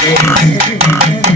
감사합니다.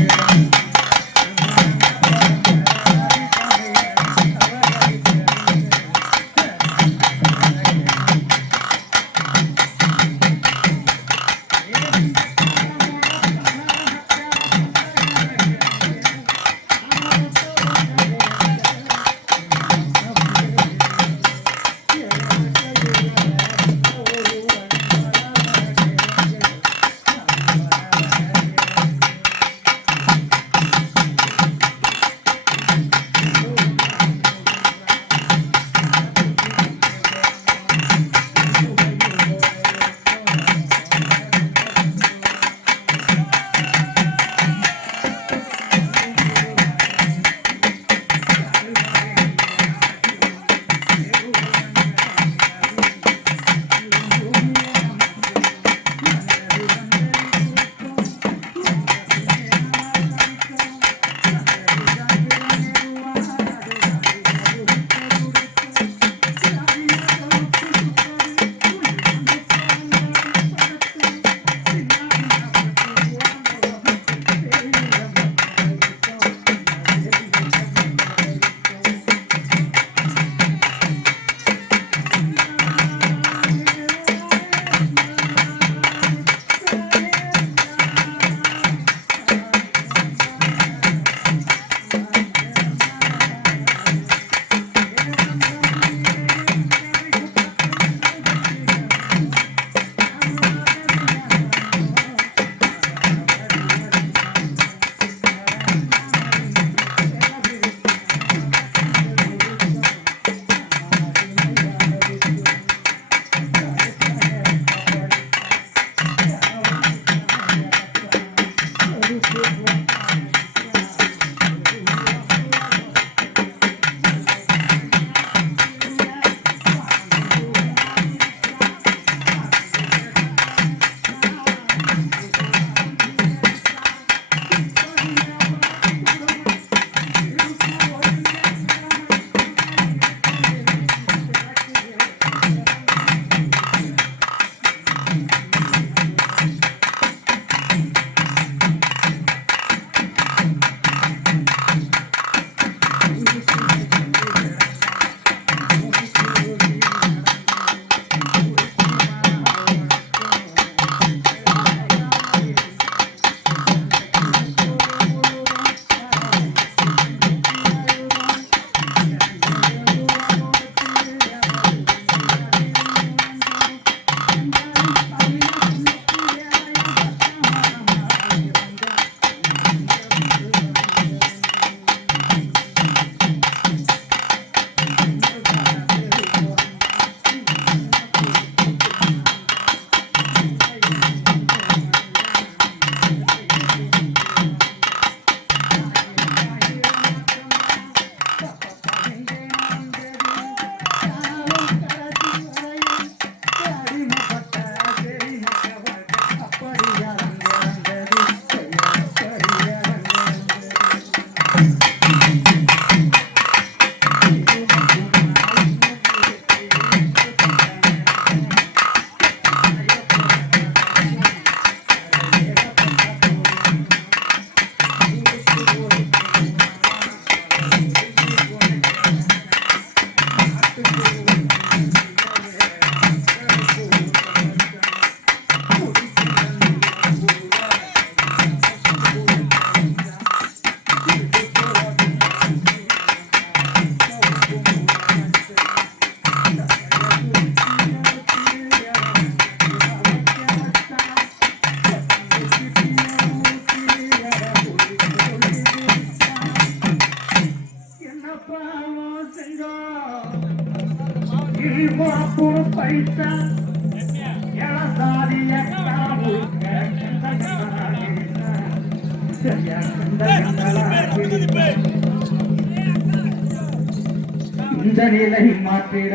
இந்த நிலை மாற்றிட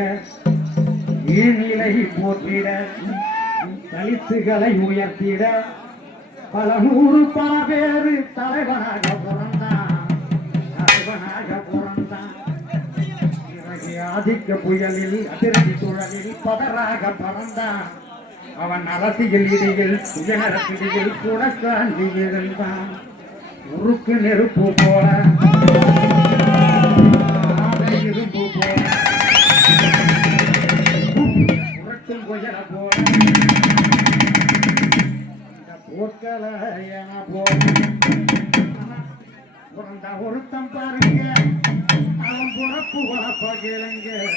ஈழ்நிலை போற்றிட தலித்துகளை உயர்த்திட பல நூறு பல பேரு தலைவனாக ஆதிக்க புயலில் அதிர்ச்சி சுழலில் பதராக பறந்தான். அவன் அரசியல் இடையில் சுயநலத்திடையில் கூட இருந்தான். உருக்கு நெருப்பு போல. ஆலை இரும்பு போல. புரட்டும் குஜர போல. இந்த போர்க்கலையன போல. பிறந்த ஒருத்தம் பாருங்க. அவன் பிறப்பு வளப்ப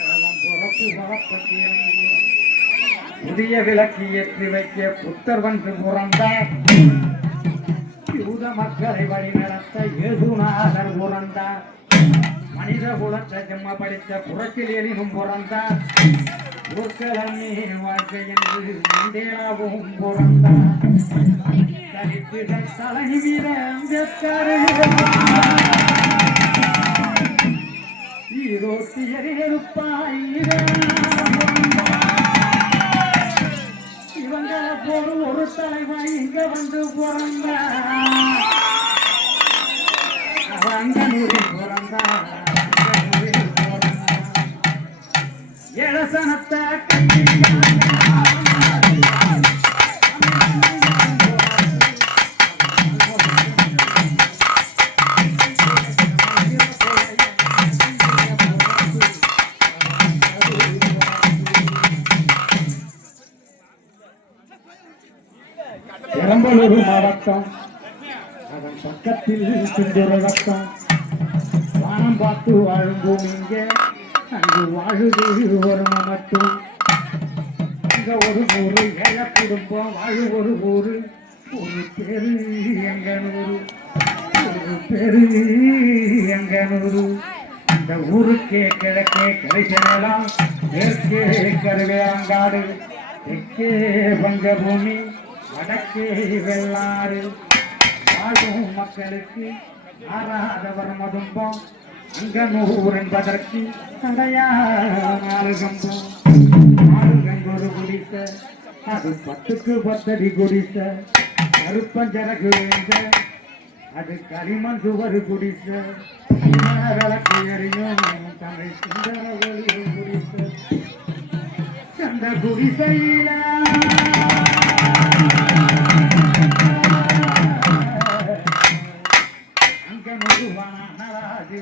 அவன் பிறப்பு வளப்ப புதிய விளக்கு ஏற்றி வைக்க புத்தர் வந்து பிறந்தார் யூத மக்களை வழிநடத்த இயேசுநாதர் பிறந்தார் மனித குலத்தை ஜென்ம படித்த புறத்தில் எனினும் பிறந்தார் வாழ்க்கை என்று மண்டேலாவும் பிறந்தார் தரித்திர தலைவிர அம்பேத்கர் பெரம்பலூர் அதன் பக்கத்தில் சிந்துர ரத்தம் வானம் பார்த்து வாழும் இங்கே அங்கு வாழுது ஒரு மட்டும் அங்க ஒரு ஊரு ஏழை குடும்பம் வாழு ஒரு ஊரு. ஒரு பெரு எங்கனூரு. ஒரு பெரு எங்கனூரு. இந்த ஊருக்கே கிழக்கே கிடைக்கலாம் மேற்கே கருவேங்காடு தெற்கே பங்க பூமி வடக்கே வெள்ளாறு. வாழும் மக்களுக்கு ஆறாதவர் மதும்பம். அங்கனூர் என்பதற்கு தடையாறுகம்பம் ஆறுகம்பொரு குடித்த அது பத்துக்கு பத்தடி குடித்த கருப்பஞ்சரகு வேந்த அது களிமண் சுவர் குடித்த விளக்கு எறியும் தமிழ் சுந்தர ஒளி குடிச. சந்த குடிசையில.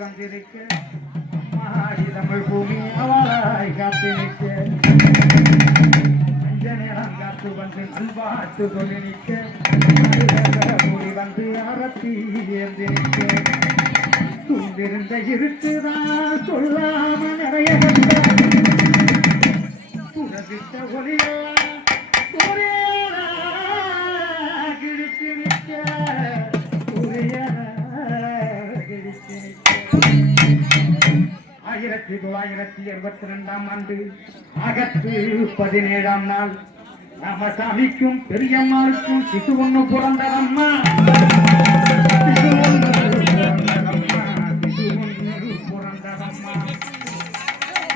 வந்திருக்க அம்மாடி தமிழ் பூமி அவளாய் காத்து அஞ்ச நேரம் காத்து வந்து நல்வாட்டு சொல்லி நிற்க மூடி வந்து அரத்தி ஏந்தி துண்டிருந்த இருக்குதான் சொல்லாம நிறைய புறவிட்ட ஒளி ஆயிரத்தி தொள்ளாயிரத்தி இருபத்தி ரெண்டாம் ஆண்டு ஆகஸ்ட் பதினேழாம் நாள். ராமசாமிக்கும் பெரியம்மாளுக்கும் சிசு ஒண்ணு பிறந்ததம்மா. சிசு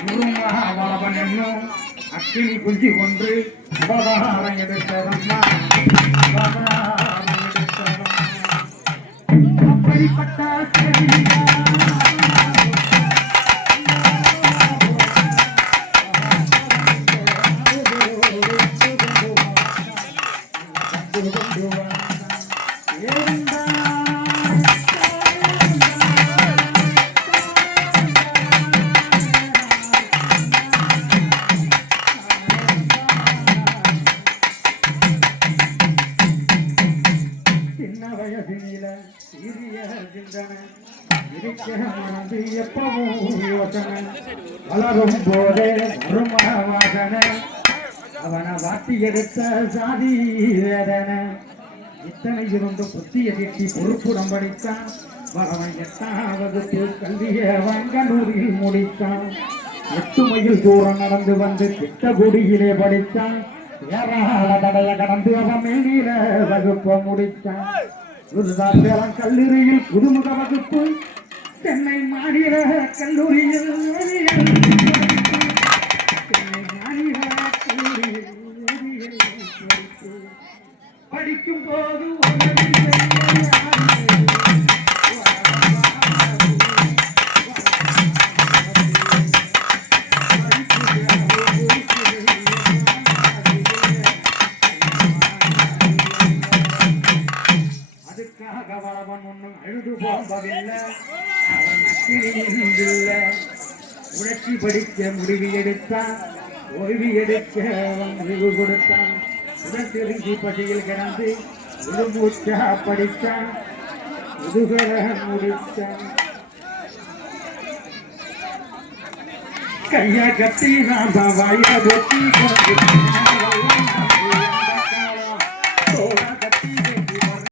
உருமாவளவன் என்னும் அக்கினி குஞ்சி ஒன்று அவதாரம் எடுத்ததம்மா. அவதாரம் எடுத்ததம்மா. அப்படிப்பட்ட சிறிய வளரும் போதே வருமாவாதனை அவனை வாட்டி எடுத்த சாதி வேதனை. இத்தனை இருந்து புத்திய திட்டி பொறுப்புடம் படித்தான். வரவன் எட்டாம் வகுப்பு கல்விய முடித்தான். எட்டு மைல் தூரம் நடந்து வந்து திட்டகுடியிலே படித்தான். ஏராள தடைய கடந்து அவன் மேல வகுப்ப முடித்தான். விருதாச்சலம் கல்லூரியில் புதுமுக வகுப்பு சென்னை மாநில கல்லூரியில் சென்னை மாநில கல்லூரியில் படிக்கும் போது உதவி அழுது உணர்ச்சி படிக்க முடிவு எடுத்தான். ஓய்வு எடுக்க முடிவு கொடுத்தான். உடல் திரும்பி பசியில் கிடந்து உடுமூச்சா படித்தான். முதுகல முடித்தான். கைய கட்டி நாம் வாய வெட்டி கொண்டு